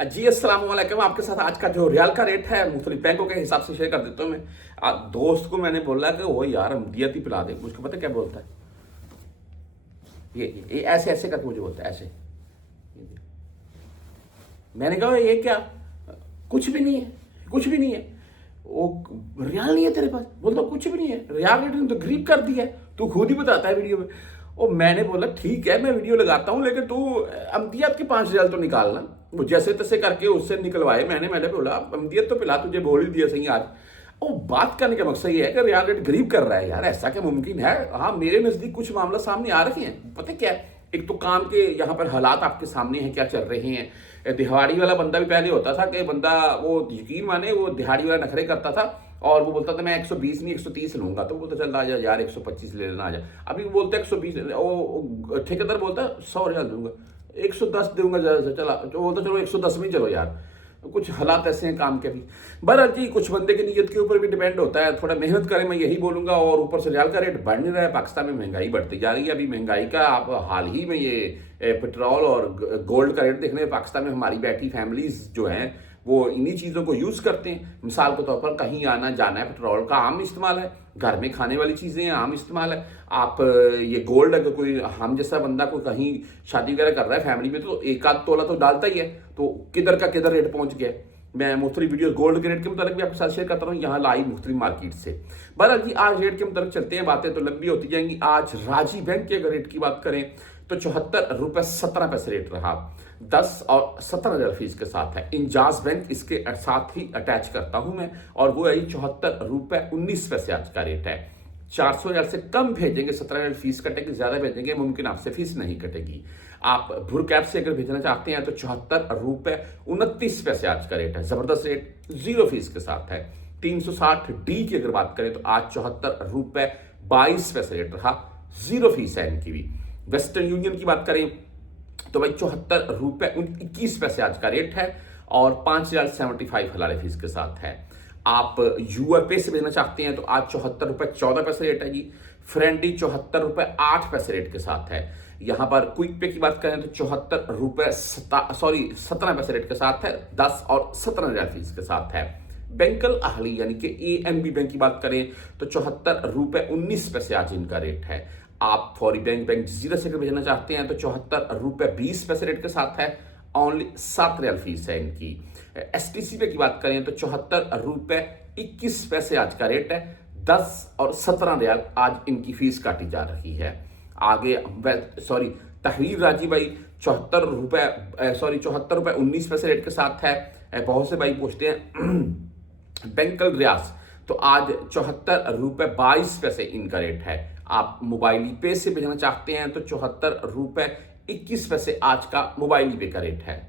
जी अस्सलाम वालेकुम। आपके साथ आज का जो रियाल का रेट है मुख्तलिफ बैंकों के हिसाब से शेयर कर देता हूँ मैं। दोस्त को मैंने बोला कि वो यार अमदियत ही पिला दे। मुझको पता क्या बोलता है, ये ऐसे ऐसे करके मुझे बोलता है ऐसे। मैंने कहा ये क्या, कुछ भी नहीं है, कुछ भी नहीं है। वो रियाल नहीं है तेरे पास, बोलता कुछ भी नहीं है, रियाल रेट ने तो गरीब कर दिया है, तू खुद ही बताता है वीडियो में। और मैंने बोला ठीक है मैं वीडियो लगाता हूँ, लेकिन तू अमदियत के 5 रियाल तो निकालना। वो जैसे तैसे करके उससे निकलवाए। मैंने बोला अमदियत तो पिला, तुझे बोल ही दिया सही आज। और बात करने का मकसद ये है कि रियाल रेट गरीब कर रहा है यार, ऐसा क्या मुमकिन है। हाँ मेरे नजदीक कुछ मामला सामने आ रखे हैं। पता क्या है, एक तो काम के यहाँ पर हालात आपके सामने हैं क्या चल रहे हैं। दिहाड़ी वाला बंदा भी पहले होता था कि बंदा वो यकीन माने वो दिहाड़ी वाला नखरे करता था और वो बोलता था मैं 120 नहीं 130 लूंगा, तो बोलता चल आ जा यार 125 ले लेना आ जा। अभी वो बोलते 120, वो ठेकेदार बोलता 100 रियाल दूंगा, 110 दूंगा जरा से, चला तो बोलता चलो 110 में चलो यार। कुछ हालात ऐसे हैं काम के भी। बहरहाल जी कुछ बंदे की नीयत के ऊपर भी डिपेंड होता है, थोड़ा मेहनत करें मैं यही बोलूंगा। और ऊपर से रियाल का रेट बढ़ नहीं रहा है, पाकिस्तान में महंगाई बढ़ती जा रही है। अभी महंगाई का आप हाल ही में ये पेट्रोल और गोल्ड का रेट देखने में पाकिस्तान में हमारी बैठी फैमिलीज जो हैं वो इन्हीं चीज़ों को यूज़ करते हैं। मिसाल के तौर पर कहीं आना जाना है, पेट्रोल का आम इस्तेमाल है, घर में खाने वाली चीज़ें हैं आम इस्तेमाल है। आप ये गोल्ड अगर कोई हम जैसा बंदा कोई कहीं शादी वगैरह कर रहा है फैमिली में तो एक आध तोला तो डालता ही है, तो किधर का किधर रेट पहुंच गया। मैं मुख्तलिफ वीडियो गोल्ड के रेट के मुताबिक भी आपके साथ शेयर करता हूँ यहाँ लाई मुख्तलिफ मार्केट से। बहरहाल जी आज रेट के मुताबिक चलते हैं, बातें तो लंबी होती जाएंगी। आज राजी बैंक के अगर रेट की बात करें तो 74 रुपये 17 पैसे रेट रहा, 10 और 17 फीस के साथ है। इंजाज बैंक इसके साथ ही अटैच करता हूं मैं और वो है 74 रुपये 19 पैसे आज का रेट है। 400 रियाल से कम भेजेंगे 17 रियाल फीस कटेगी, ज्यादा भेजेंगे मुमकिन आपसे फीस नहीं कटेगी। आप भुर कैप से अगर भेजना चाहते हैं तो 74 रुपये 29 पैसे आज का रेट है, जबरदस्त रेट, 0 फीस के साथ है। 360D की अगर बात करें तो आज 74 रुपये 22 पैसे रेट रहा, 0 फीस है इनकी भी। वेस्टर्न यूनियन की बात करें तो भाई 74 रुपये 21 पैसे आज का रेट है और 5.75 हलाले फीस के साथ है। आप यूएपे से भेजना चाहते हैं तो आज 74 रुपये 14 पैसे रेट है जी। फ्रेंडी 74 रुपये 8 पैसे रेट के साथ है। यहां पर क्विक पे की बात करें तो 17 पैसे रेट के साथ है, 10 और 17 रियाल फीस के साथ है। बैंकल अहली यानी कि एएनबी बैंक की बात करें तो 74 रुपये 19 पैसे आज इनका रेट है। आप फौरी बैंक जजीरा से अगर भेजना चाहते हैं तो 74 रुपये 20 पैसे रेट के साथ है, ओनली 7 रियाल फीस है इनकी। एसटीसी पे की बात करें तो 74 रुपये 21 पैसे आज का रेट है, 10 और 17 रियाल आज इनकी फीस काटी जा रही है। आगे तहरीर राजी भाई 74 रुपये 19 पैसे रेट के साथ है। बहुत से भाई पूछते हैं बैंकल रियास, तो आज 74 रुपये 22 पैसे इनका रेट है। आप मोबाइल पे से भेजना चाहते हैं तो 74 रुपये 21 पैसे आज का मोबाइल पे का रेट है।